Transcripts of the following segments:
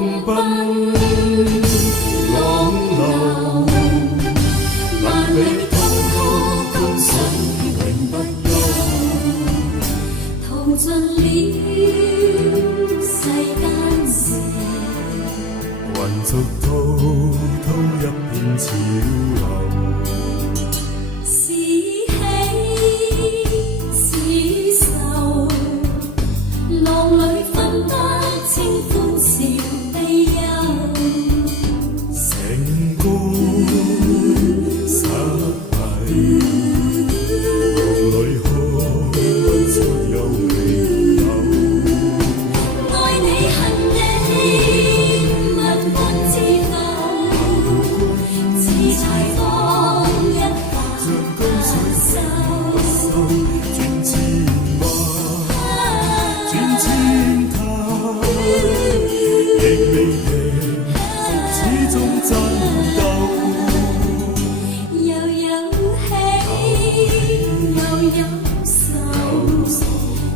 浪奔浪流，萬里滔滔高水永不休，淘盡了世間事，雲逐滔滔一片潮流。是喜是愁，浪裏分不清歡笑悲憂。成功失敗，夢裏看不出有未有。愛你恨你，物換自浮，似柴火一把收。轉千彎，轉千塔，亦未平復始終爭鬥。又有喜又有愁，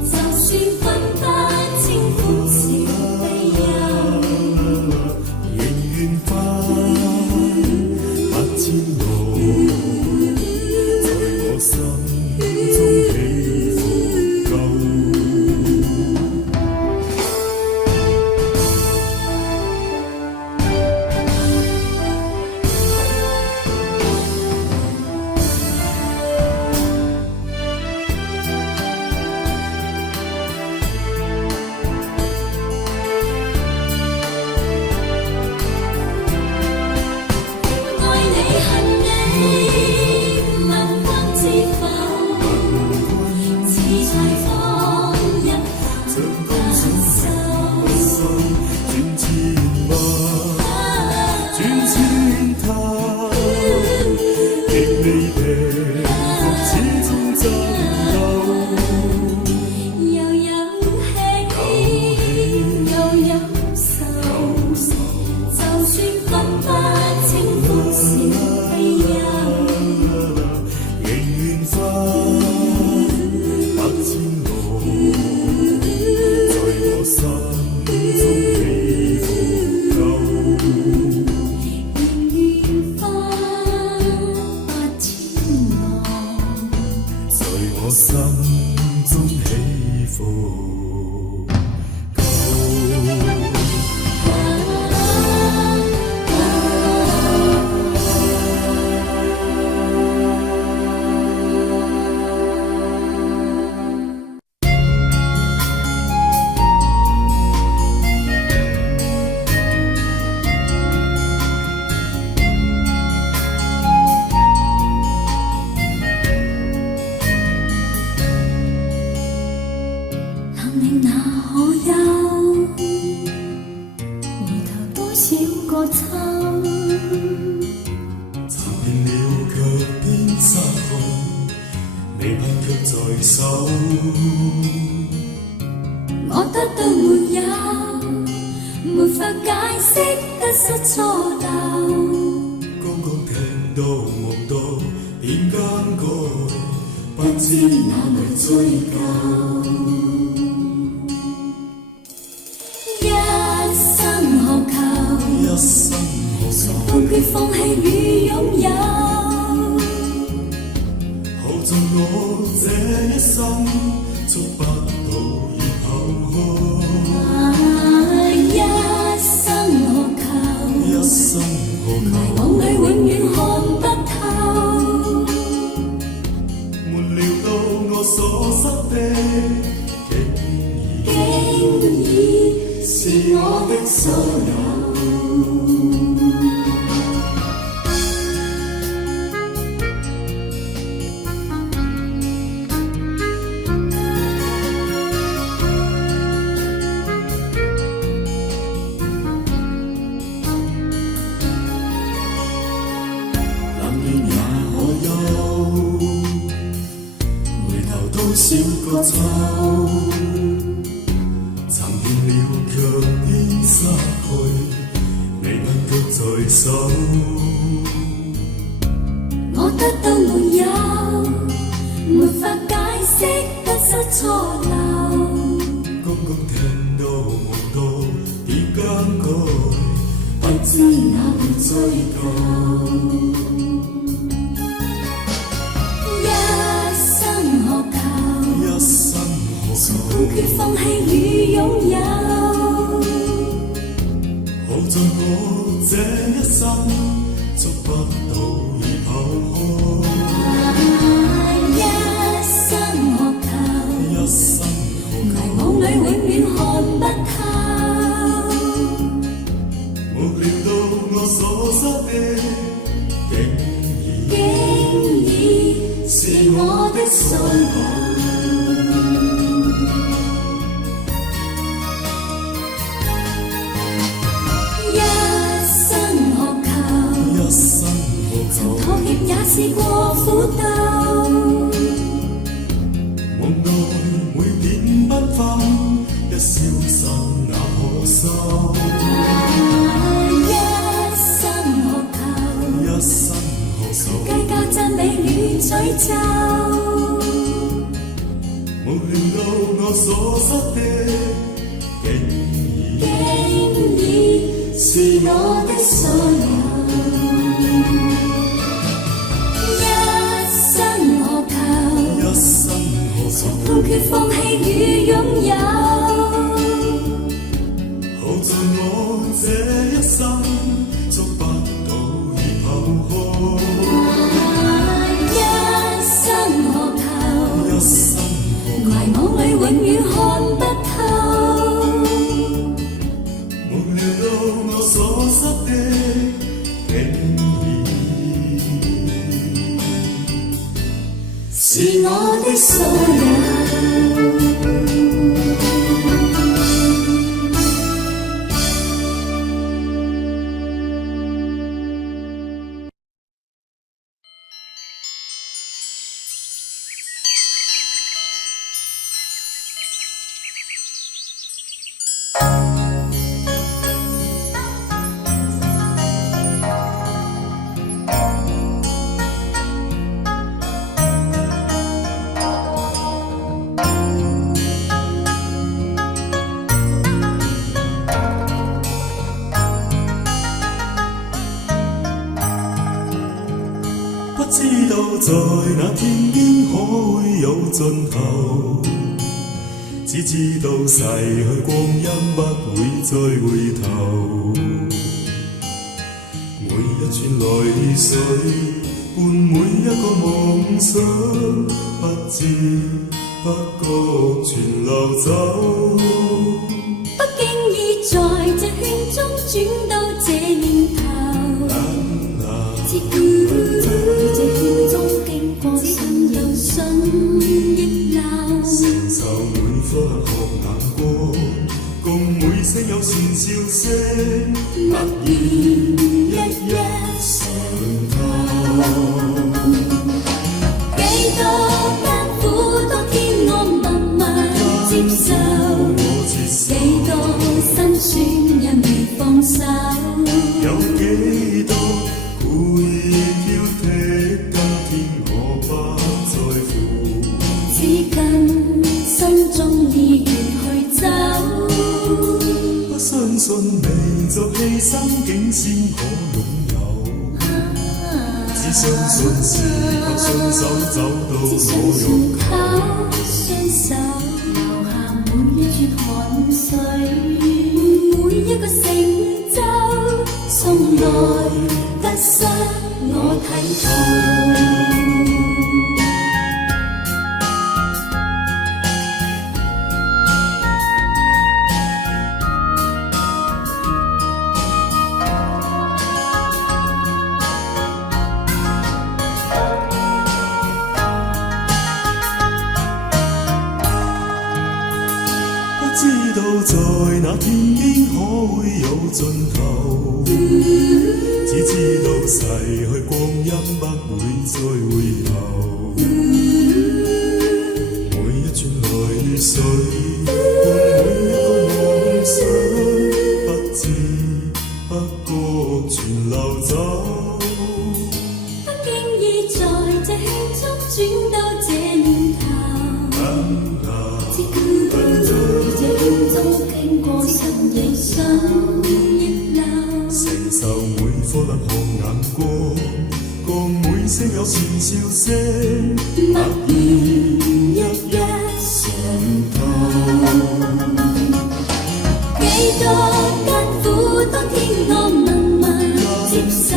就算分不清歡笑悲憂，仍願翻百千路，在我心中起伏夠。愛你恨你，物換自浮，似柴火一把收。轉千彎，轉千塔，亦未平復始終爭鬥。又有喜又有愁，就算分不清歡笑悲憂，仍願翻百千路，在我心中起伏夠。仍願翻百千浪，在我心中起伏夠。冷了哪可休？回頭多少個秋？尋遍了卻偏失去，未盼卻在手。我得到沒有，沒法解釋得失錯漏。剛剛聽到夢到點更改，不知哪裏追究。一生何求，誰都決放棄與擁有，耗盡我這一生，觸不到而後去。一生何求，一生何求，迷惘裏永遠看不透，沒料到我所失的，竟已是我的所有。多少個秋，尋遍了卻偏失去，未能卻在手。我得到沒有，沒法解釋得失錯漏。剛剛聽到夢到，點更改。追求。一生渴求，一生何從求？不缺放棄與擁有。好在我這一生捉不到已拋開。一生渴求，一生何迷求？惘裏永遠看不透。沒料到我所失的，竟已是我的所有。一生渴求，一生何求？妥協也試過苦鬥。夢內每點繽紛，一消失那可收。一生渴求，一生何求？計較讚美與詛咒。沒料到我所失的，竟已是我的所有。一生渴求，一生何求？不缺放棄與擁有。好在我這一生捉不到已拋開。一生渴求，一生何迷惘裏永遠看不透。沒料到我所失的，竟是我的所有。不知道在那天邊可會有盡頭，只知道逝去光陰不會再回頭。每一串淚水伴每一個夢想，不知不覺全流走。不經意在這圈中轉到這念頭。自古在這圈中經過信又信亦流。承受每顆學眼光，共每聲有善笑聲，默然一一上頭。幾多艱苦都天安默默接受，幾多辛酸也未放手。有幾多故意挑剔，今天我不在乎。至今心中意願去走。不相信未作犧牲，竟先可擁有。只相信是靠雙手走到只相我信欲求。靠雙手留下每一串汗水，每一個成就，從來不失我體圖。不知道在那天邊可會有盡頭，只知道逝去光陰不會再回頭。每一串淚水伴每一個夢想，不知不覺全流走。不經意在這圈中轉到這念頭。自古在這圈中經過信亦信亦流。承受每顆有前笑聲，默然一一上頭。幾多艱苦，當天我默默接受，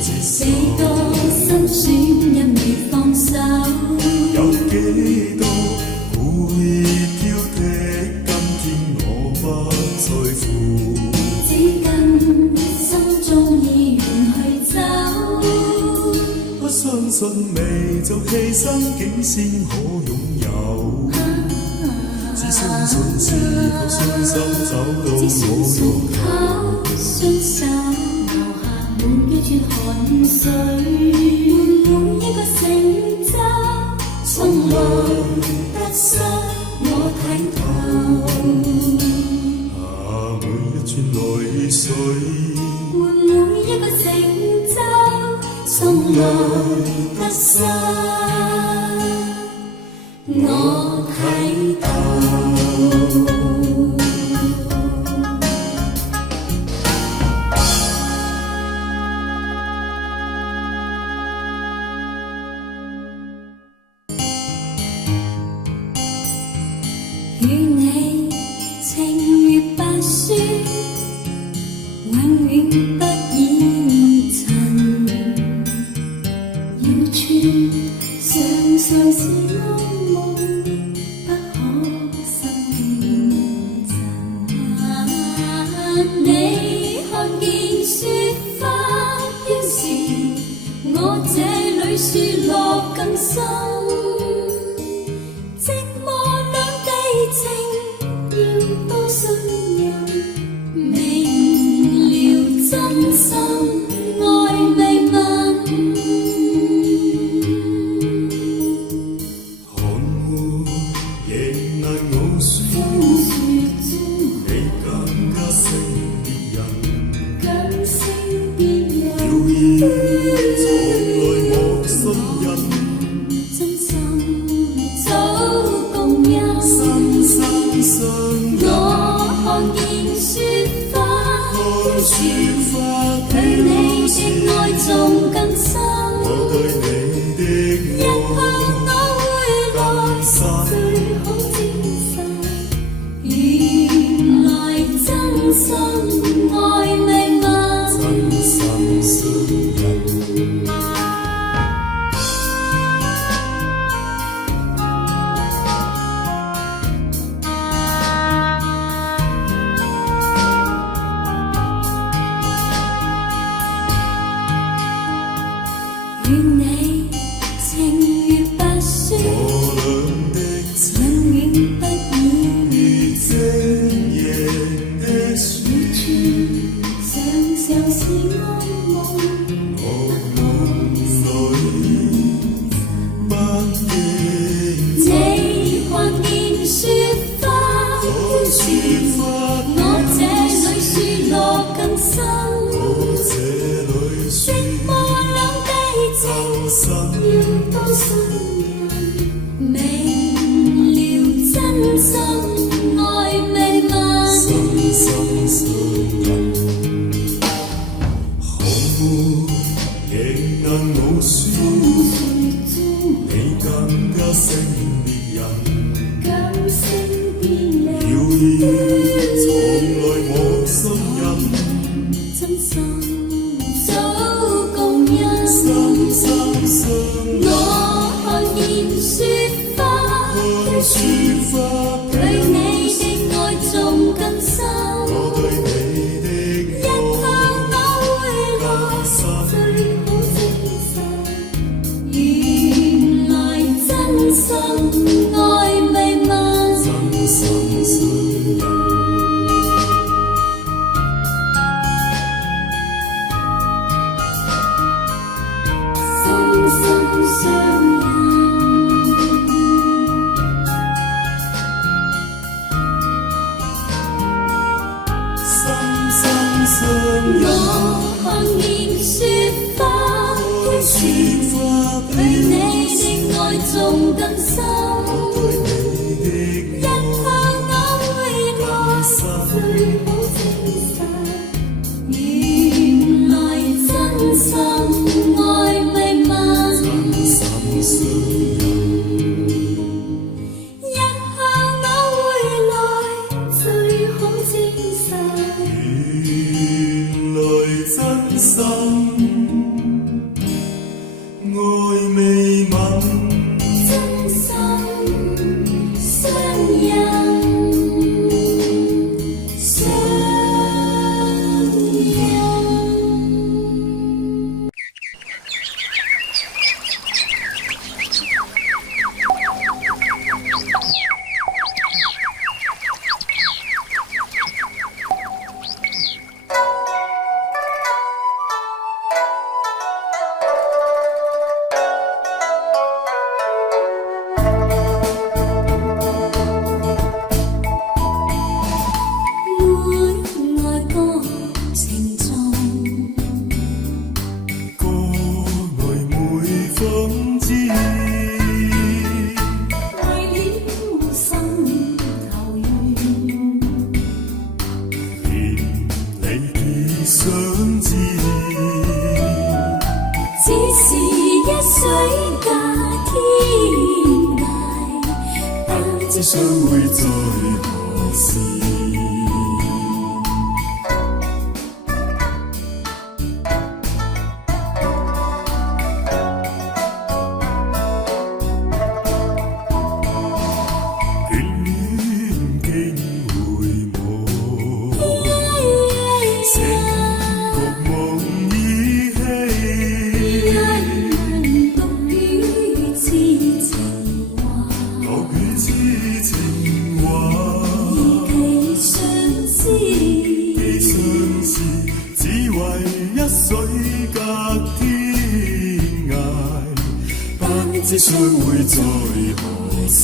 幾多辛酸，因你放手。有幾多會挑剔，今天我不在乎，只跟心中意願去走。不相信未做犧牲，竟先可擁有。只相信是靠雙手找到只相我信欲靠雙手留下滿一串汗水，換每一個成就，從來得失我睇透。每一串淚水，換每一個成就，從來得失我睇透。與你情如白雪，永遠不染塵。要穿常常是噩夢，不可心驚震。你看見雪花飄時，我這裏雪落更深。寂寞兩地情，要多信任，明了真心愛未問。看護亦難傲雪，風雪中你更加勝別人，更勝別人。謠言從來莫信任。真心早共欣，心心相印，我看見雪花飄雪，對你的愛仲更深。我對你的日後我會來，最好證實，原來真心愛未問。真心相印。與你情如白雪，我倆的永遠不染如晶瑩的雪，常常是噩夢，我夢裏不認真。你看見雪花飄時，我這裏雪落更深。我這裏雪寂寞兩地情，心要多信任，明了真心愛未問。心心相印。看護亦難傲雪，你更加勝別人。更勝別人。謠言從來莫信任。真心早共欣，心心相印，我看見雪花飄雪，對你的愛仲更深。我對你的日後我會來，最好證實，原來真心愛未問。真心相印。心心相印，心心相印。我看見雪花飄雪，對你的愛仲更深。對你的日後我會來，最好證實，原來真心愛未問。想知，只是一水隔天涯，不知相會在何時。水隔天涯，不知相會在何時。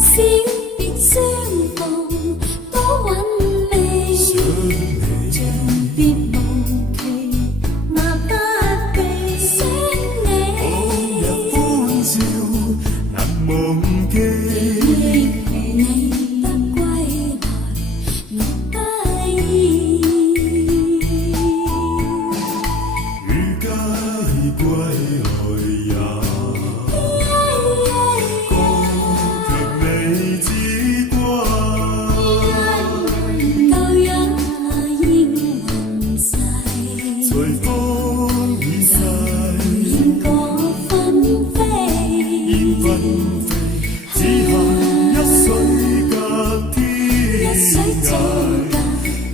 小別相逢多韻味，像別無期那不避。想你往日歡笑難忘記，你不歸來，我不依。如街歸來也。隨風已逝，煙火紛飛，煙紛飛，只恨一水隔天涯，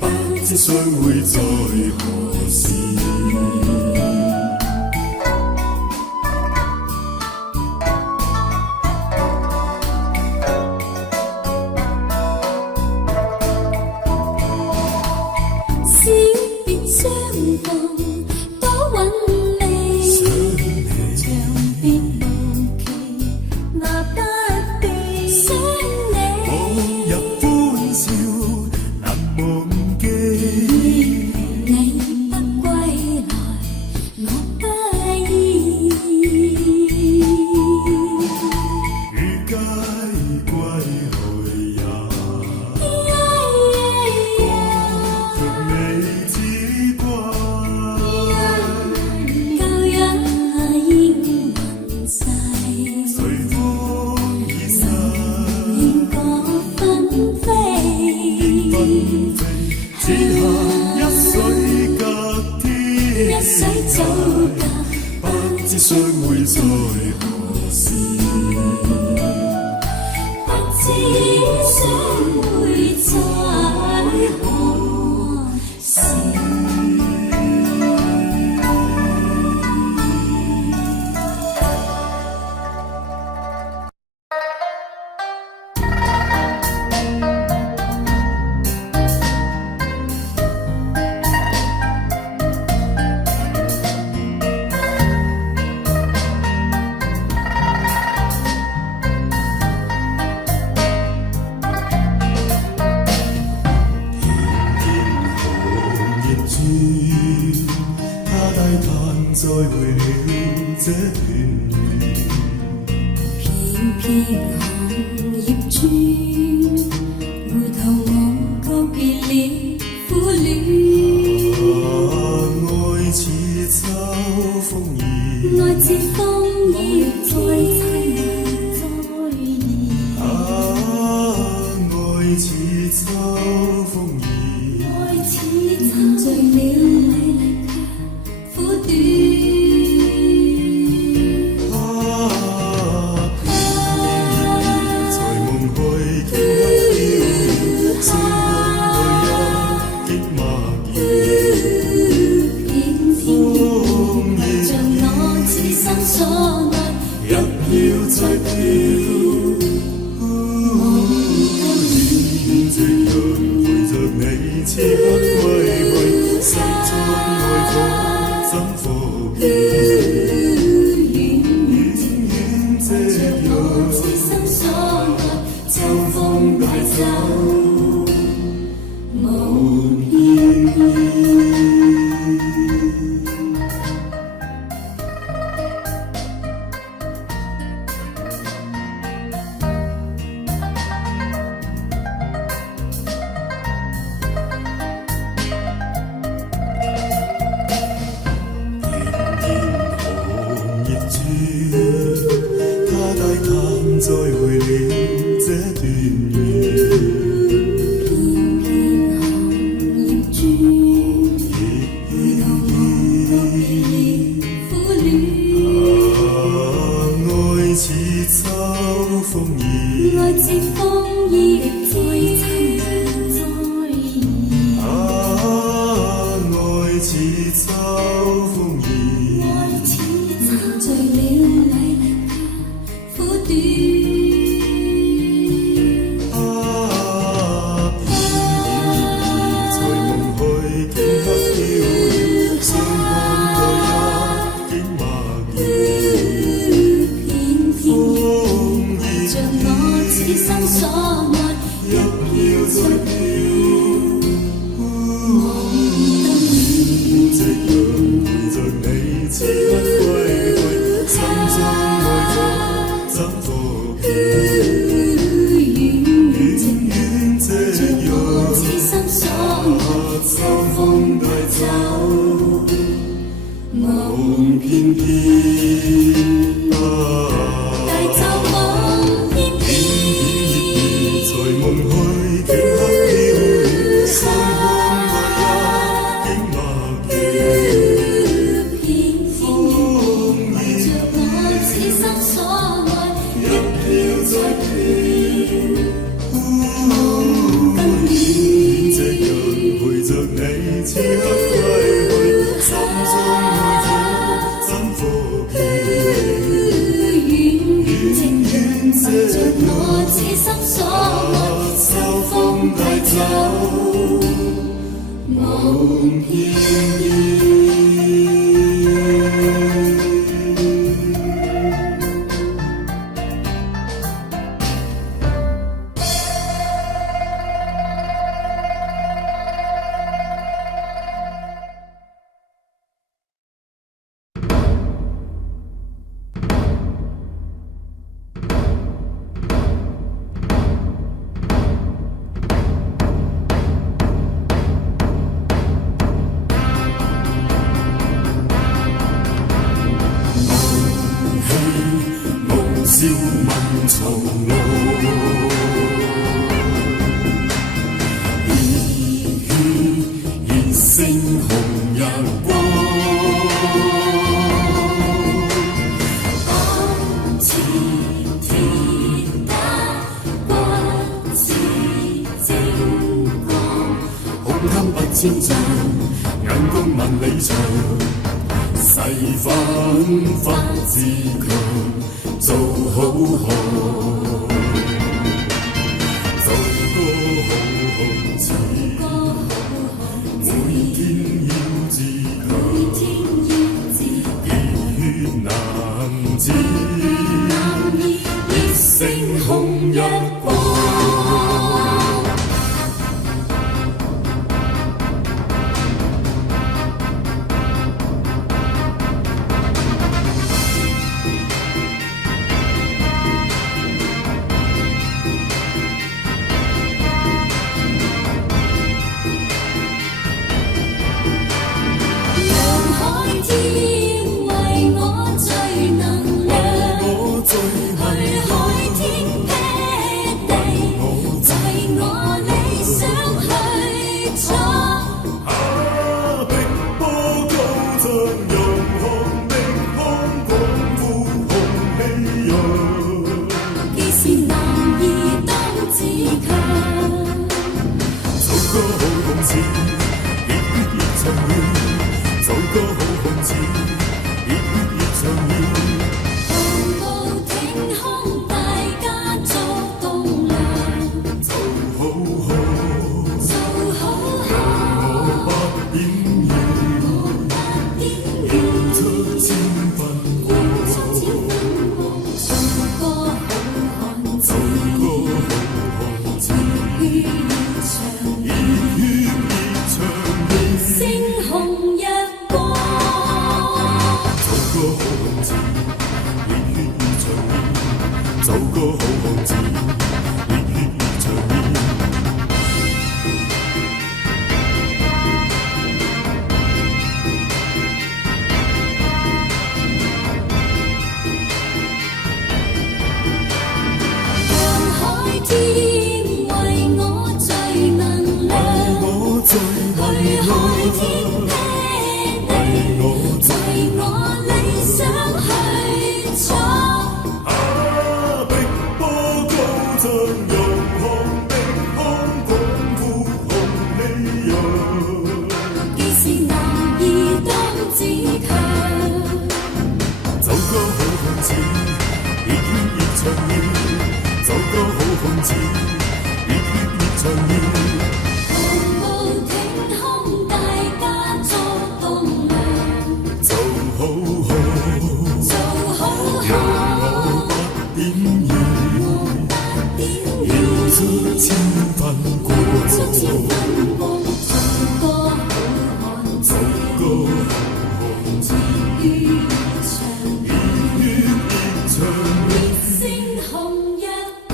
不知相會在何時。小別相逢多韻味，長別無期那不避。想你往日歡笑難忘記，你不歸來，我不依。如街歸來也。只恨一水隔天，一水早隔，不知相會在何時，不知相會在何時。他低嘆再會了這段戀，片片紅葉轉，回頭望告別了苦戀。愛似秋風兒，愛似楓葉再親再愛似秋風兒，愛似沉醉了美麗卻苦短。片片葉兒在夢去。再會了這段緣。愛似風兒之愛似秋風兒，醉了迷離苦短。在夢去景黑飄遠，相看內一景默然。風兒像我此生所愛，一飄再飄。夕陽陪着你，此刻歸去，心中愛火怎復燃？遠遠夕陽，此生所愛，秋風帶走夢翩翩。帶走夢翩翩，在夢去景黑飄遠，相看內一景默然。為着我此生所愛，一飄再飄。更遠。夕陽陪着你，此刻歸去，心中愛火怎復燃？為着我此生所愛，秋風帶走夢翩翩。笑問從路，熱星紅日光，光似鐵打，光似晶光，胸襟不千丈，眼光萬里長，誓奮發自強。做好行，奏歌好行詞，每天要自強，熱血難止，熱星紅日光。奏歌好漢子，熱血長面。天啤地，為我理想去闖。碧波高漲，悠航的空廣闊紅氣揚。既是男兒當自強，奏歌好漢子，熱血熱長義。奏歌好漢子，熱血熱長義。毫無挺胸，大家作棟梁，就好好，做好讓好。我不點燃，燃出千分光。出千分光，做個好漢子，個好漢子，熱血熱血熱長義。星紅日光，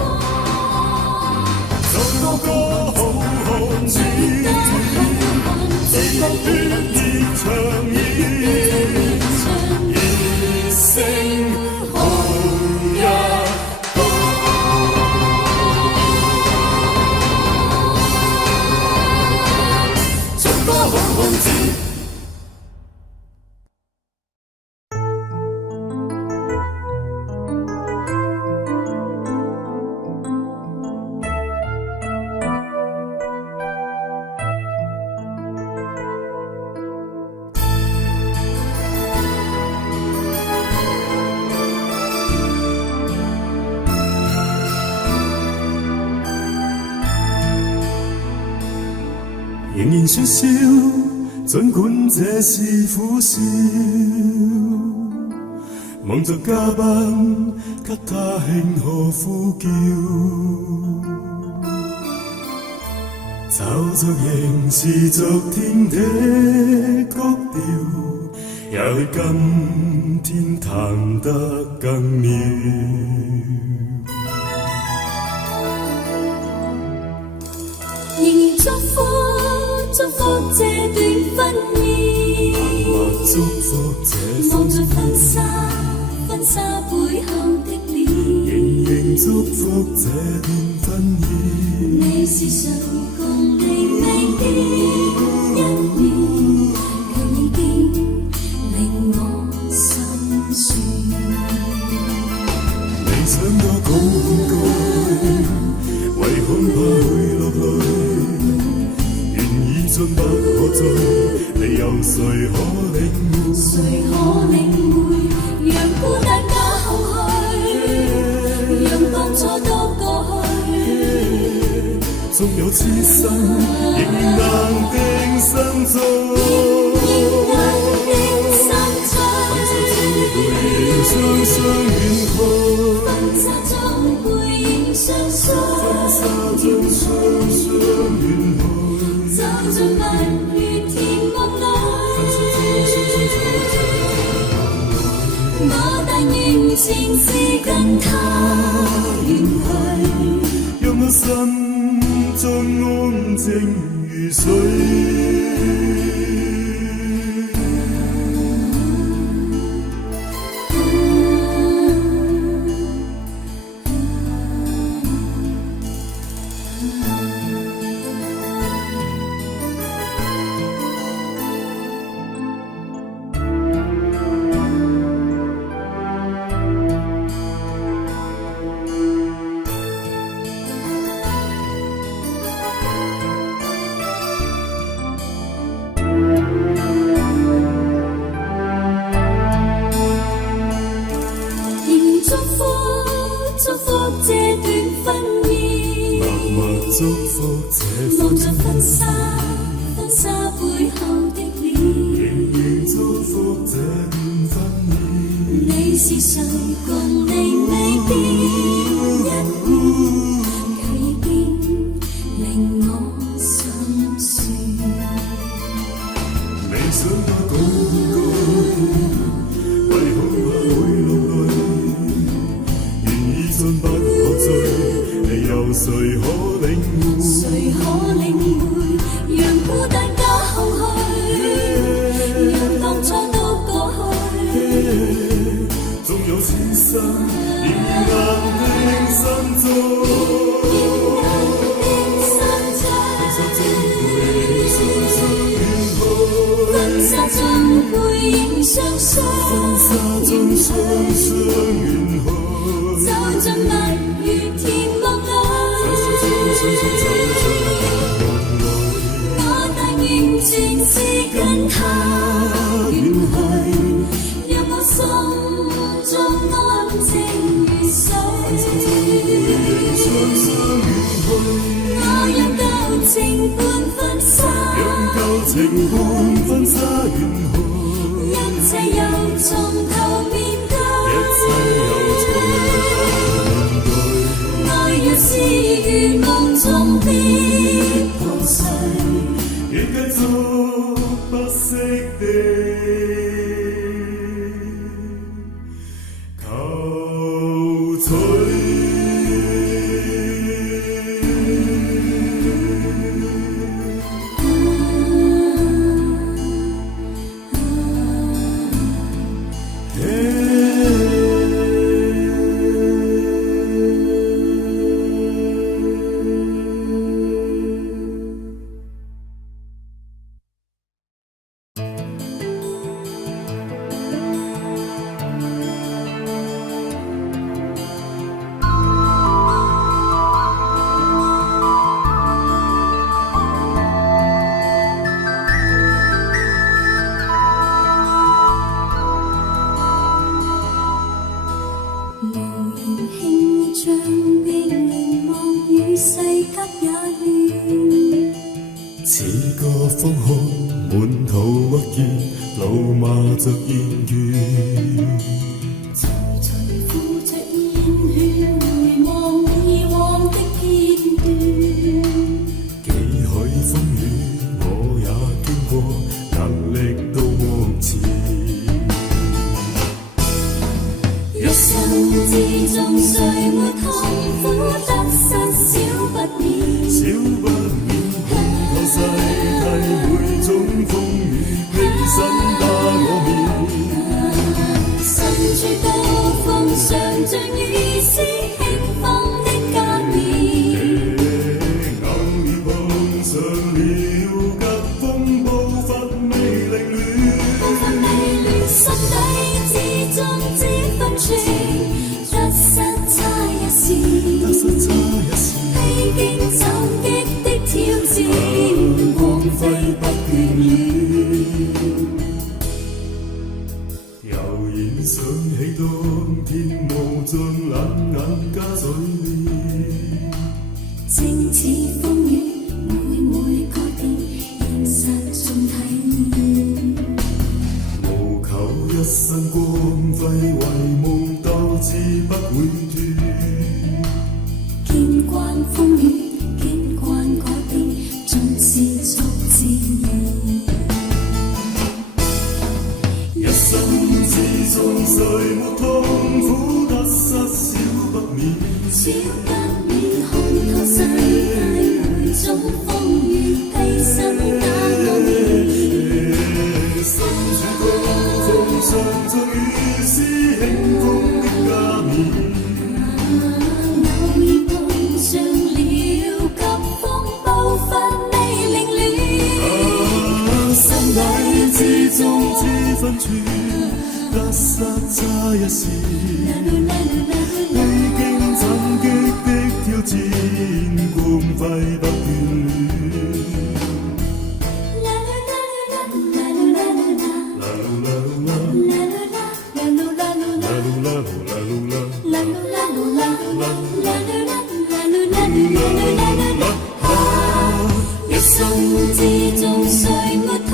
奏個好漢子，熱血熱長義。熱星紅日光。奏個好漢子。仍然說笑，儘管這是苦笑，望着嘉賓給他慶賀呼叫，找着仍是昨天的曲調，也許今天彈得更妙。仍然祝福這段婚姻，祝福這望着婚紗背後的臉，仍然祝福這段婚姻。你是誰共靈魅的一面，卻已經令我心酸。未想多講半句，唯恐怕會落淚。緣已盡不可追，你又誰可領會？誰可領會？讓孤單加空虛，讓當初都過去。縱有此生，仍難定身在。雙雙遠去，婚紗中背影雙雙，婚紗中雙雙遠去，走進蜜月甜夢裏。我但願前世跟他遠去，讓我心中安靜如水。祝福這段婚姻，默默祝福這望着婚紗背後的臉，仍然祝福這段婚姻。你是誰共靈魅的一面，卻已經令我心酸。未想多講句，唯恐怕會落淚。緣已盡不可追，你又誰可領會？誰可領會？讓孤單加空虛，讓當初都過去。縱有此生，仍難定身在。婚紗中背雙雙遠去。背影雙雙婚紗中雙雙遠去。走進蜜月甜夢裏，我但願全是跟他遠去，讓我心中安靜如水。我讓舊情伴婚紗，讓舊情伴婚紗遠去，一切又從頭面對。愛若是如夢中的破碎，亦繼續不息地求取。似個風號滿途鬱結，怒罵着厭倦。徐徐呼着煙圈，回望以往的片段。幾許風雨我也經過，能力到目前。一生之中誰沒痛苦得失少不免，少不免碰透世態每種風雨，你身打我面。身處高峰上像雨絲輕放的加冕，偶爾碰上了急風暴發未凌亂，步伐未亂，心底之中只分寸，得失差一線，得失差一線，披荊斬棘的挑戰，光輝不眷戀。悠然想起當天無盡冷眼加嘴臉，正似風雨每改變，現實中體驗。無求一生光輝，為夢鬥志不會斷。見慣風雨，見慣改變，縱是逐自然。一生之中誰沒痛苦得失少不免，少不免看透世界每種風雨，替身打我面。身處高峰上像雨絲輕風的加冕，偶爾碰上了急風暴發未凌亂，心底之中只分寸，得失差一線，披荊斬棘的挑戰，光輝不眷戀。一生之中誰沒痛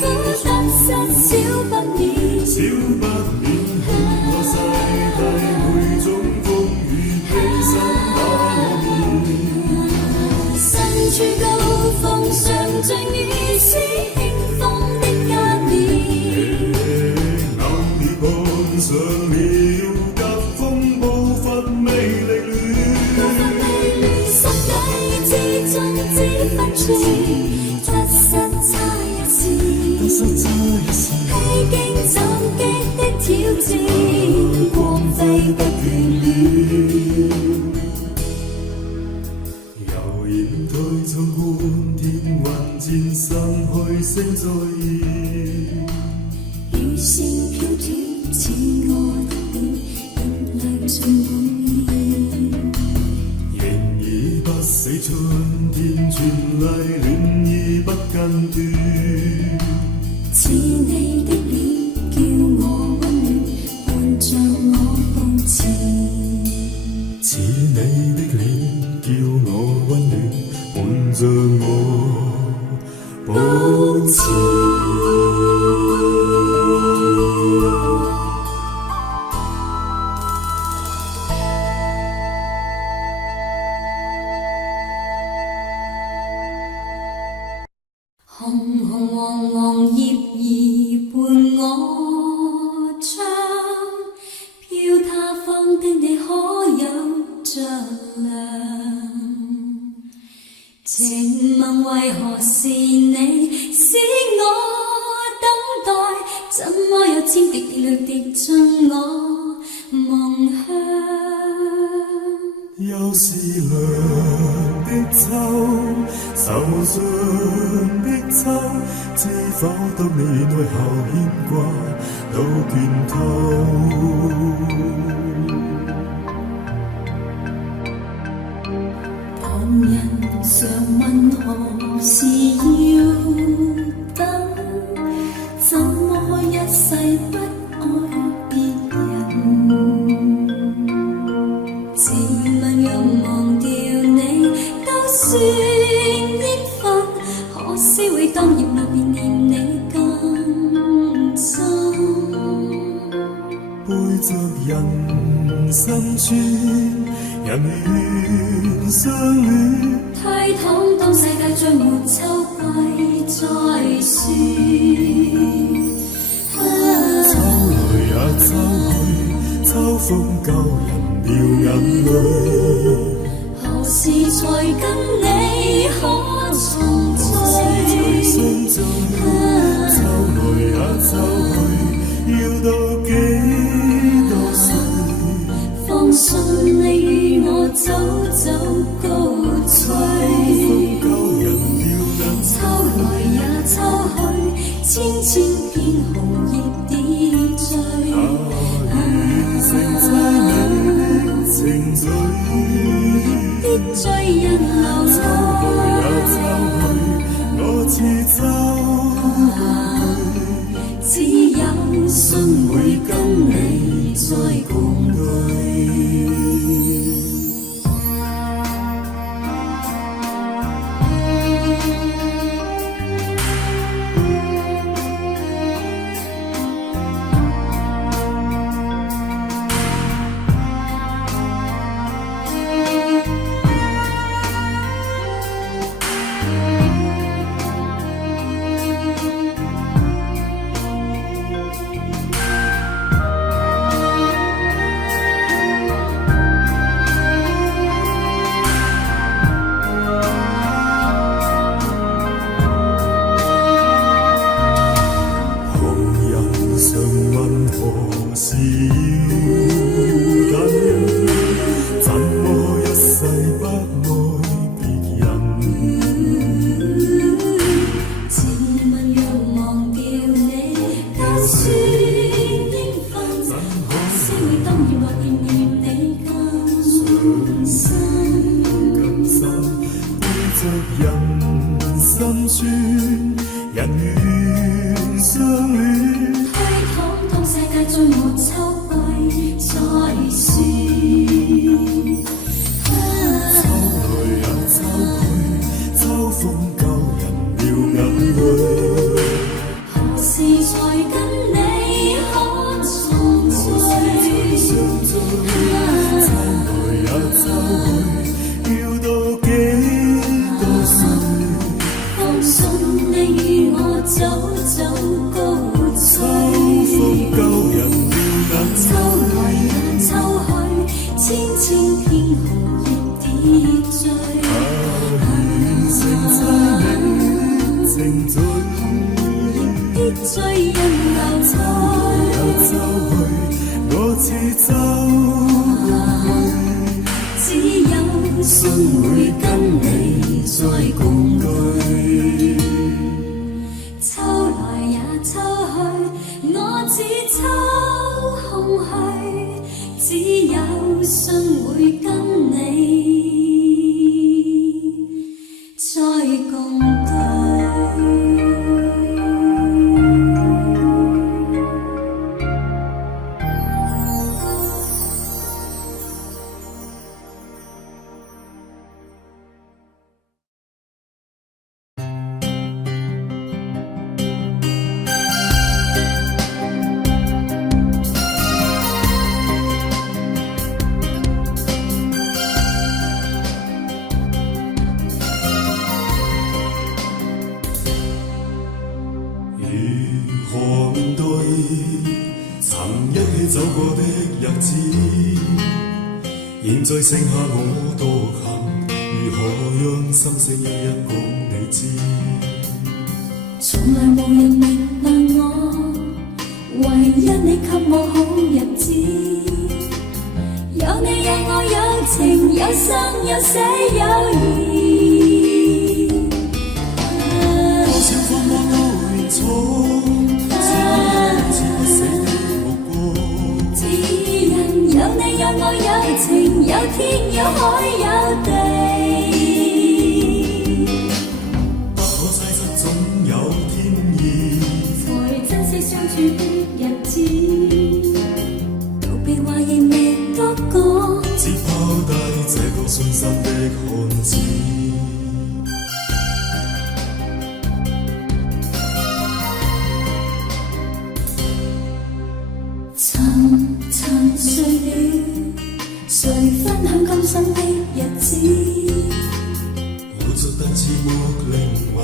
苦得失少不免，少不免看透世態每種風雨，披身打我面。身處高峰上像雨絲輕風的加冕，偶爾碰上了急風暴發未凌亂，步伐未亂，心底之中只分寸，得失差一線，得失差一線，披荊斬棘的挑戰，光輝不眷戀。悠然退場觀天雲漸散去聲再現，麗戀意不間斷。似你的臉叫我溫暖，伴着我步前。似你的臉叫我溫暖，伴着我步前。紅紅黃黃葉兒伴我唱，飄他方的你可有着涼？靜問為何是你使我等待？怎麼有千滴滴淚滴進我夢鄉？又是涼的秋，受傷的秋，知否當你遠去後牽掛都倦透。旁人常問何時要等，怎麼一世不愛別人？自問若忘掉你，都算應份。可惜會當葉落便念你更深。背着人心酸，人願相戀。推搪當世界再沒秋季再說。秋來也秋去，秋風救人掉眼淚。何時才跟你可重聚？何時才相聚？秋來也秋去，要到幾多歲？放信你與我早早高翠。秋風救人掉眼淚。秋來也秋去，千千片紅葉跌墜。完成猜你的情緒。跌墜人流秋來也秋去，我似秋去。只有信會跟你再共對。心酸，人願相戀。推搪當世界再沒秋季再說。秋來也秋去，秋風救人掉眼淚。何時才跟你可重聚？秋來也秋去，要到幾多歲？放信你與我早早高翠。秋風救人掉眼淚。秋來也秋去，千千片紅葉跌墜。完成猜你情緒。跌墜人流秋也秋去，我似秋去。只有信會跟你再共對。秋來也秋去，我似秋空虛，只有信會跟你再曾一起走過的日子，現在剩下我獨行，如何讓心聲一一講你知？從來無人明白我，唯一你給我好日子，有你有我有情有生有死有義。多少風波都連闖，只不死的目光。指引有你有我有情有天有海有地。不可猜測總有天意，才珍惜相處的日子。道別話亦未多講，只拋低這個信心的漢子。沉睡了，誰分享今生的日子？活着但似沒靈魂，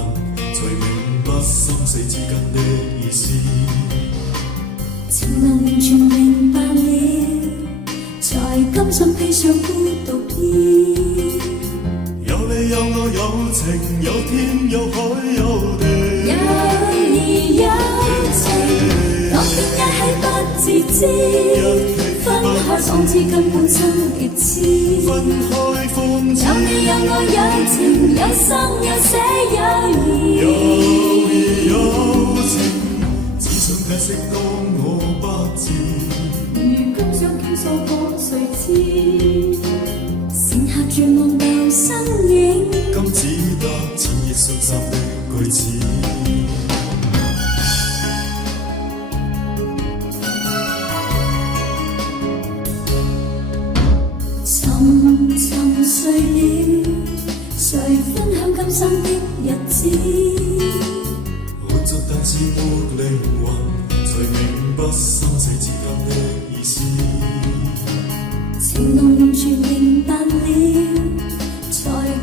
才明白生死之間的意思。情能完全明白了，才甘心披上孤獨衣。有你有我有情有天有海有地，有義有情，當天一起不自知，分開方知根本心極痴。分開方知有你有我有情有生有死有義，有義有情，只想解釋當我不知。如今想傾訴過誰知？剩下絕望舊身影，今只得千億傷心的句子。沉睡了，誰分享今生的日子？活着但似沒靈魂，才明白生死之間的意思。情濃完全明白了，才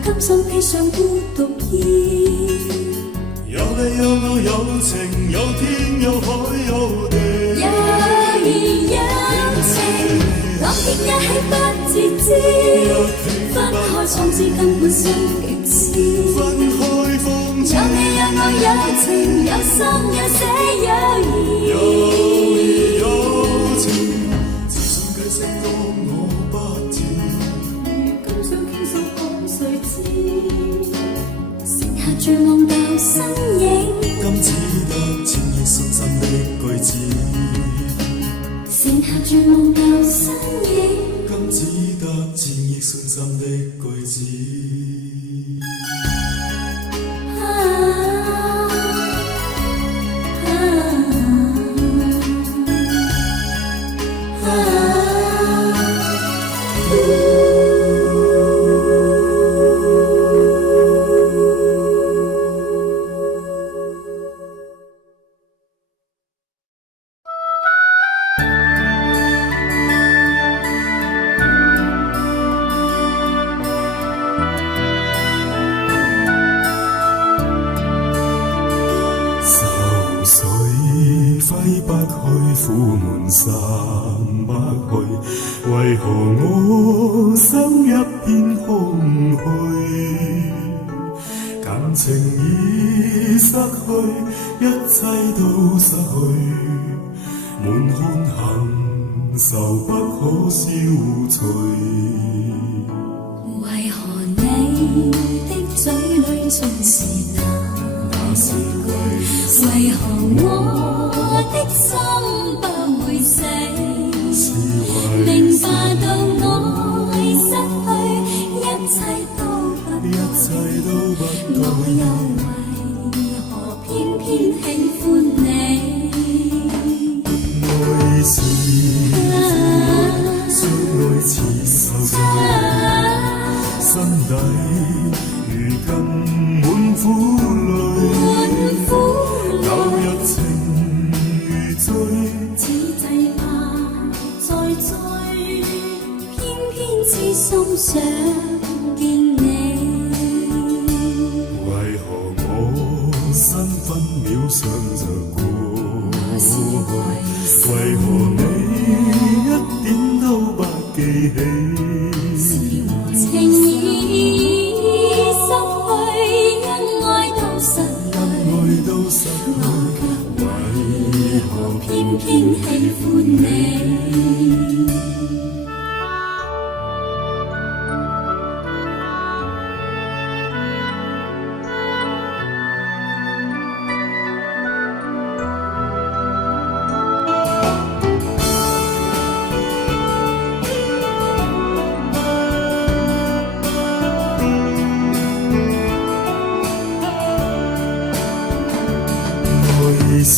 甘心披上孤獨衣。有你有我有情有天有海有地，有義有情，當天一起不自知，分開方知根本心極痴。分開方知有你有我有情有生有死有義，有義有情，只想解釋當我不知。如今想傾訴過誰知？剩下絕望舊身影，今只得千億傷心的句子。剩下絕望舊身影，今只得千億傷心的句子。揮不去，苦悶散不去，為何我心一片空虛？感情已失去，一切都失去，滿腔恨愁不可消除。為何你的嘴裏總是那是貴？為何我的心不會死？明白到愛失去，一切都不對，我又為何偏偏喜歡你？愛是相愛似受罪，心底如今滿苦淚，投入情如醉，此際吧再追，偏偏痴心想見你。為何我身分秒想着過去？為何你一點都不記起？情已失去，恩愛都失去，我卻為何偏偏喜歡你？愛是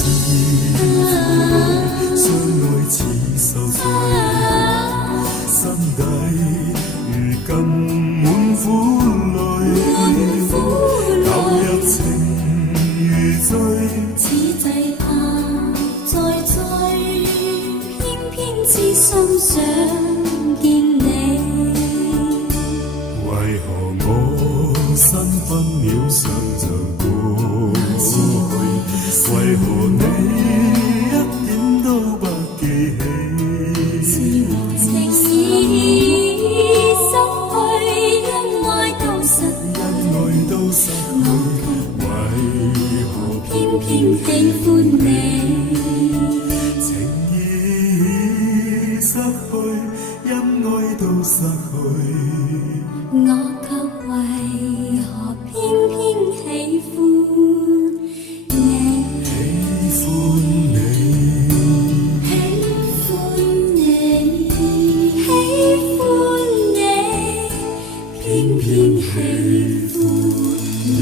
相愛似受罪，心底如今滿苦淚，舊日情如醉，此際怕再追，偏偏痴心想見你。為何我身分秒上就過去？為何你一點都不記起？情已失去，恩愛都失去，我卻為何偏偏喜歡你？情已失去，恩愛都失去，我卻為何偏偏喜歡你？喜歡你，喜歡你，喜歡你，偏偏喜歡你。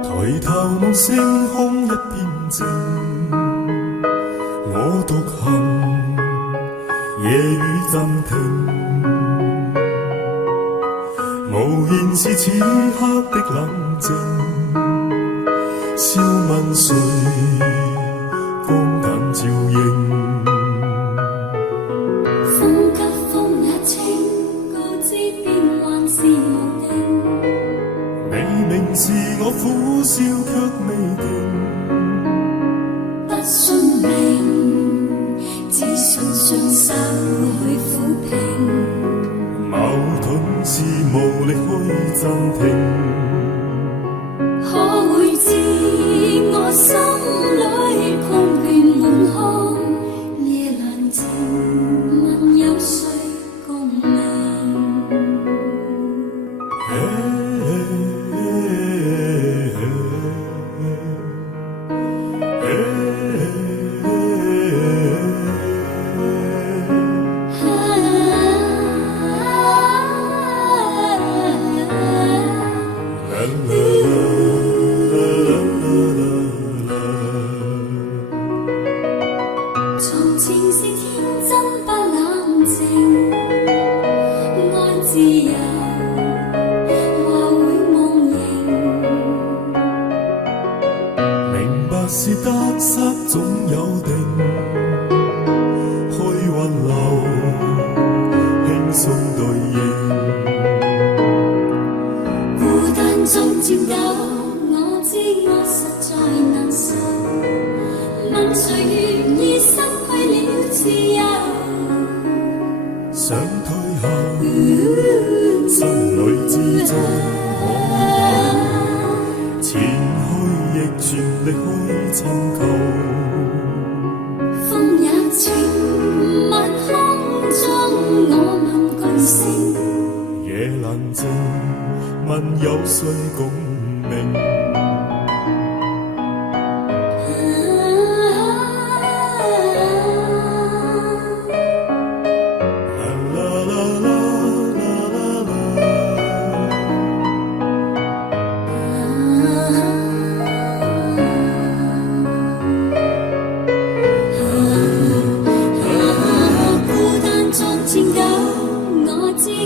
抬頭望星空一片靜，我獨行，夜雨暫停，無言是此刻的冷靜，笑問誰，光淡照映。風急風也清，告知變幻是無定。你明是我苦笑卻未停，不信命，只信雙手去撫平。矛盾是無力去暫停。可會知我心裏空倦滿腔，夜闌靜，問有誰共鳴？hey, hey, hey, hey. 情是天真不冷靜，愛自由話會忘形。明白是得失總有定，去雲流輕鬆對應。孤單中漸久，我知我實在難受。問誰願意失去了自由？想退後，心裏之中我前去亦全力去尋求。風也清，晚空中我問巨星，夜闌靜，問有誰共鳴？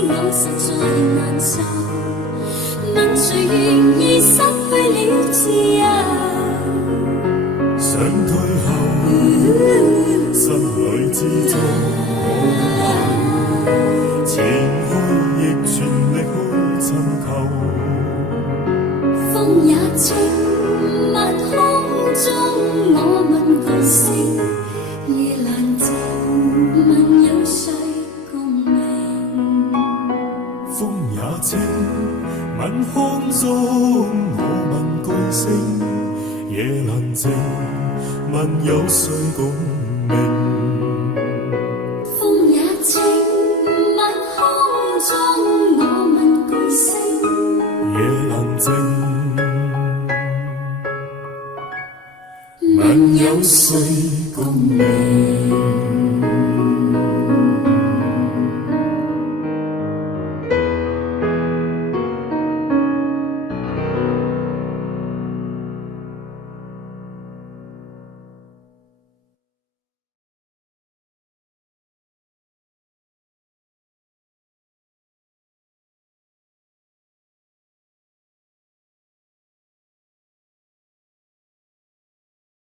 我實在難受，問誰願意失去了自由？想退後，心裏之中我前去亦全力去尋求。風也清，晚空中我問巨星，夜闌靜，問有誰共鳴？風也清，晚空中我問巨星，夜闌靜，問有誰共鳴？風也清，晚空中我問巨星，夜闌靜，問有誰共鳴？